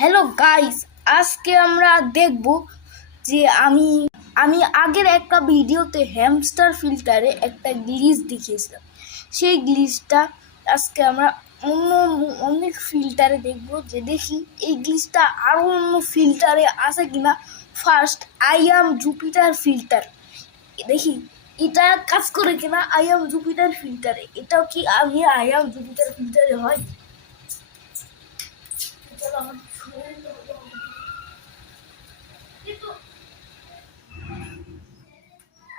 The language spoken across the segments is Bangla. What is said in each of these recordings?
হ্যালো গাইস, আজকে আমরা দেখব যে আমি আগের একটা ভিডিওতে হ্যামস্টার ফিল্টারে একটা গ্লিচ দেখিয়েছিলাম। সেই গ্লিচটা আজকে আমরা অনেক ফিল্টারে দেখব, যে দেখি এই গ্লিচটা আরও অন্য ফিল্টারে আছে কিনা। First I am Jupiter filter দেখি এটা কাজ করে কিনা। আই অ্যাম জুপিটার ফিল্টারে এটাও কি আমি আই অ্যাম জুপিটার ফিল্টারে হয়।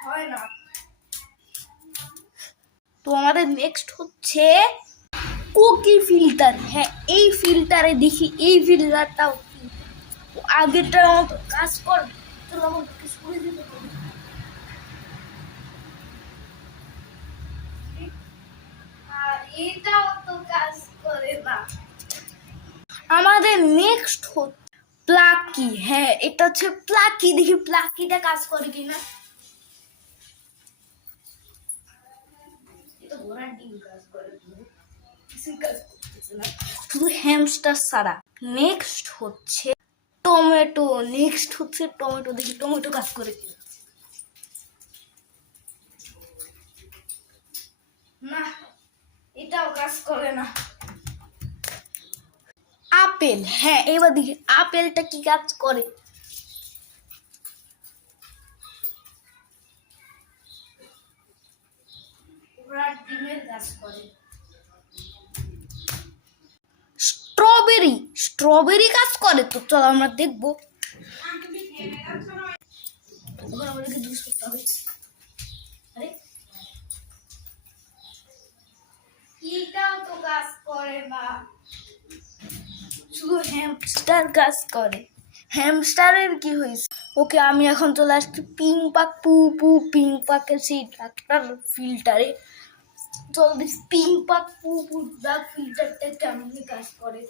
হয় না তো আমাদের নেক্সট হচ্ছে কোকি ফিল্টার। হ্যাঁ, এই ফিল্টারে দেখি এই ফিল্টারটাও আগেরটার মতো কাজ করে। চলো আমাকে শুনে দিতে হবে। আর এটাও তো কাজ করে না। আমাদের নেক্সট হচ্ছে প্লাকি। হ্যাঁ, এটা হচ্ছে প্লাকি, দেখি প্লাকিটা কাজ করে কিনা। এটা ঘোড়ার ডিম কাজ করে, শুধু হ্যামস্টার ছাড়া। নেক্সট হচ্ছে টমেটো। দেখি টমেটো কাজ করে কি না। এটাও কাজ করে না। আপেল। হ্যাঁ, এবার দেখি আপেলটা কি কাজ করে। ডিমের কাজ করে। স্ট্রবেরি কাজ করে। তো চলো আমরা দেখবো। এটাও তো কাজ করে না, শুধু হ্যামস্টার কাজ করে। হ্যামস্টারের কি হয়েছে? ওকে, আমি এখন চলে আসছি পিং পাক পিং পাকের সেই ডাক্তার ফিল্টারে। চলো দেখি পিং পাক ডাক ফিল্টারটা কেমন কাজ করে।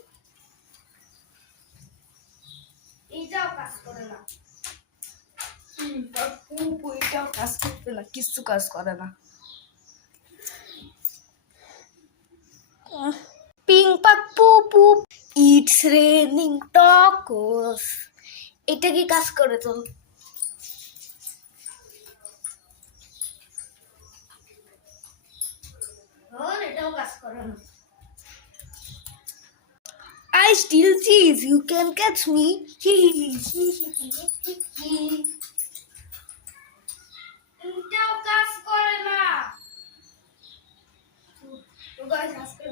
এটাও কাজ করে না। এটাও কাজ করতে না, কিছু কাজ করে না। পিং পাক ইটস রেনিং টকোস, এটা কি কাজ করে? তো এটাও কাজ করে না। I still cheese, you can catch me. এটাও কাজ করে না। তো গাইস, আজকের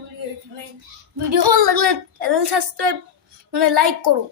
ভিডিও ভালো লাগলে চ্যানেল সাবস্ক্রাইব লাইক করো।